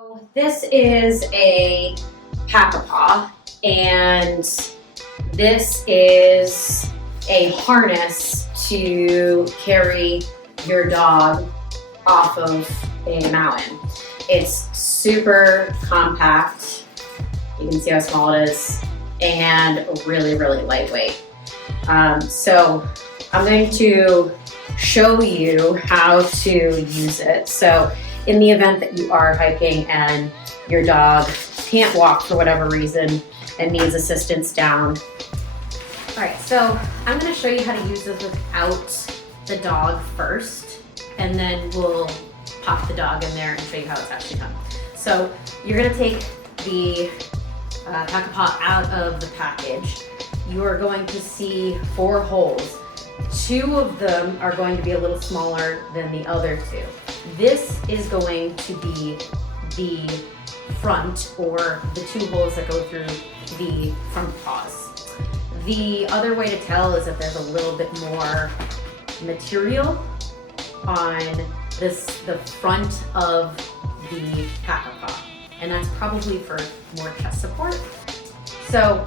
So this is a Pack-A-Paw, and this is a harness to carry your dog off of a mountain. It's super compact. You can see how small it is, and really, really lightweight. So I'm going to show you how to use it. So in the event that you are hiking and your dog can't walk for whatever reason and needs assistance down. All right, so I'm gonna show you how to use this without the dog first, and then we'll pop the dog in there and show you how it's actually done. So you're gonna take the Pack-A-Paw out of the package. You are going to see 4 holes. 2 of them are going to be a little smaller than the other 2. This is going to be the front, or the 2 holes that go through the front paws. The other way to tell is if there's a little bit more material on the front of the Pack-A-Paw, and that's probably for more chest support. So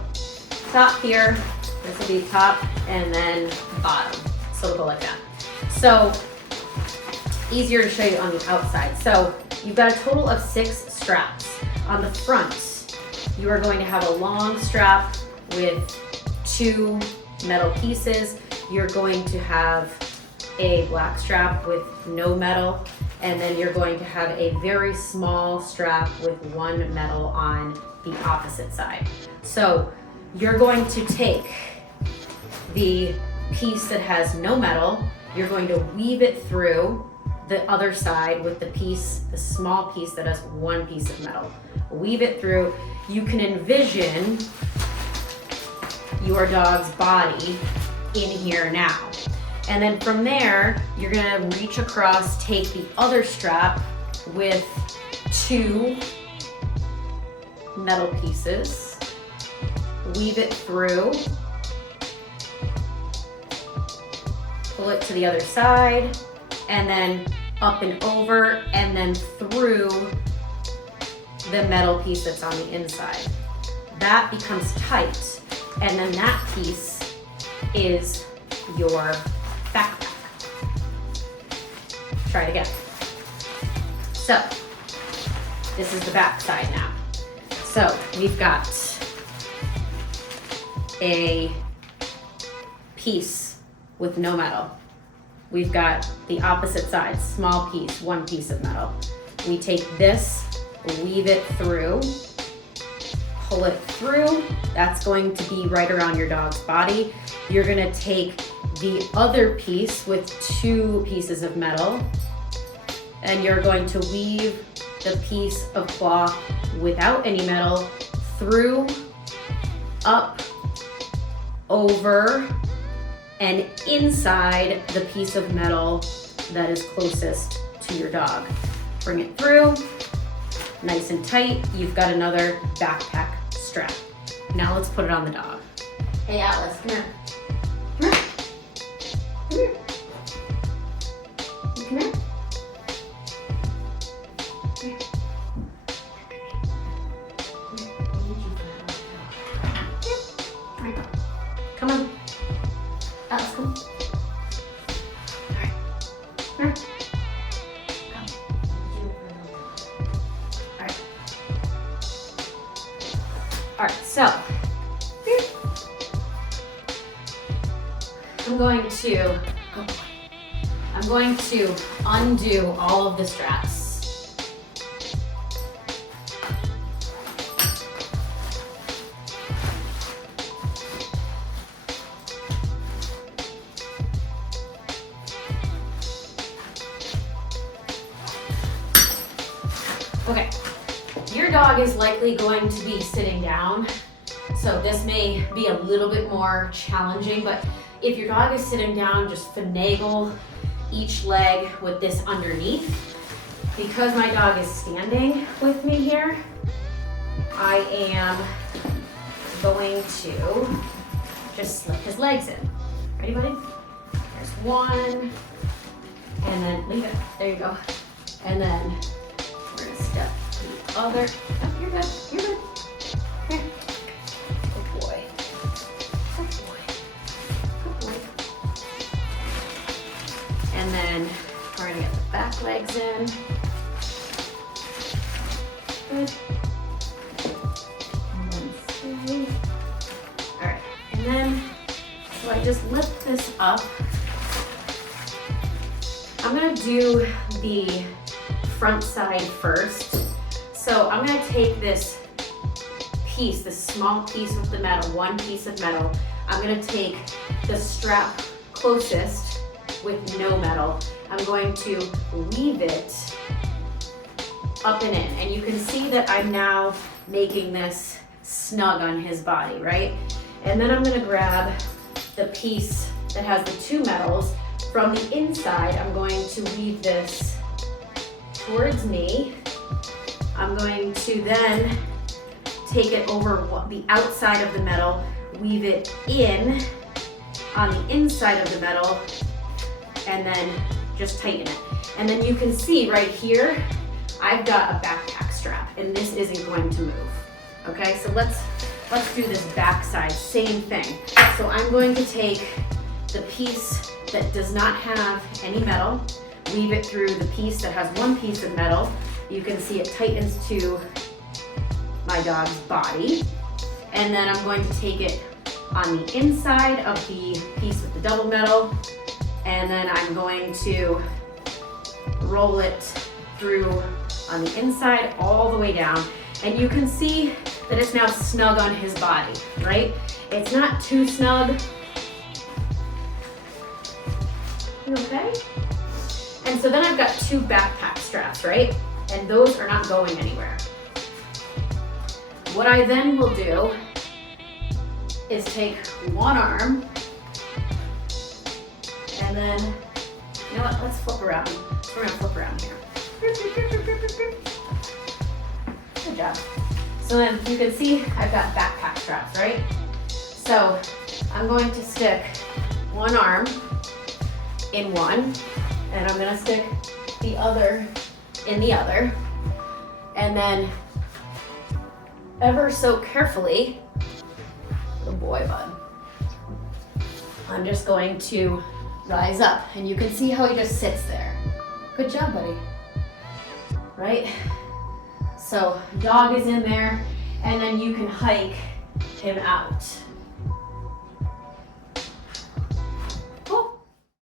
top here, this will be top, and then bottom. So it'll go like that. So easier to show you on the outside. So you've got a total of 6 straps. On the front, you are going to have a long strap with 2 metal pieces. You're going to have a black strap with no metal, and then you're going to have a very small strap with 1 metal on the opposite side. So you're going to take the piece that has no metal, you're going to weave it through the other side with the small piece that has 1 piece of metal. Weave it through. You can envision your dog's body in here now. And then from there, you're gonna reach across, take the other strap with 2 metal pieces, weave it through, pull it to the other side, and then up and over, and then through the metal piece that's on the inside. That becomes tight, and then that piece is your backpack. Try it again. So this is the back side now. So we've got a piece with no metal. We've got the opposite side, small piece, 1 piece of metal. We take this, weave it through, pull it through. That's going to be right around your dog's body. You're gonna take the other piece with 2 pieces of metal, and you're going to weave the piece of cloth without any metal through, up, over, and inside the piece of metal that is closest to your dog. Bring it through, nice and tight. You've got another backpack strap. Now let's put it on the dog. Hey Atlas, come here. Come here. Come here. Come here. Come on. Atlas, come. All right. Come here. Come. All right. All right, so I'm going to undo all of the straps. Okay, your dog is likely going to be sitting down, so this may be a little bit more challenging, but if your dog is sitting down, just finagle each leg with this underneath. Because my dog is standing with me here, I am going to just slip his legs in. Ready, buddy? There's 1, and then leave it. There you go. And then we're gonna step the other. Oh, you're good. You're good. Here. Good boy. Good boy. Good boy. And then we're gonna get the back legs in. Good. And then stay. All right. And then, so I just lift this up. I'm gonna do the front side first. So I'm gonna take this piece, this small piece with the metal, one piece of metal. I'm gonna take the strap closest with no metal. I'm going to weave it up and in. And you can see that I'm now making this snug on his body, right? And then I'm gonna grab the piece that has the two metals. From the inside, I'm going to weave this towards me. I'm going to then take it over the outside of the metal, weave it in on the inside of the metal, and then just tighten it. And then you can see right here, I've got a backpack strap, and this isn't going to move. Okay, so let's do this back side, same thing. So I'm going to take the piece that does not have any metal, weave it through the piece that has one piece of metal. You can see it tightens to my dog's body. And then I'm going to take it on the inside of the piece with the double metal, and then I'm going to roll it through on the inside all the way down. And you can see that it's now snug on his body, right? It's not too snug. You okay? And so then I've got two backpack straps, right? And those are not going anywhere. What I then will do is take one arm, and then, you know what, let's flip around. We're gonna flip around here. Good job. So then you can see I've got backpack straps, right? So I'm going to stick one arm in one, and I'm gonna stick the other in the other, and then ever so carefully, good boy, bud, I'm just going to rise up, and you can see how he just sits there. Good job, buddy. Right? So dog is in there, and then you can hike him out.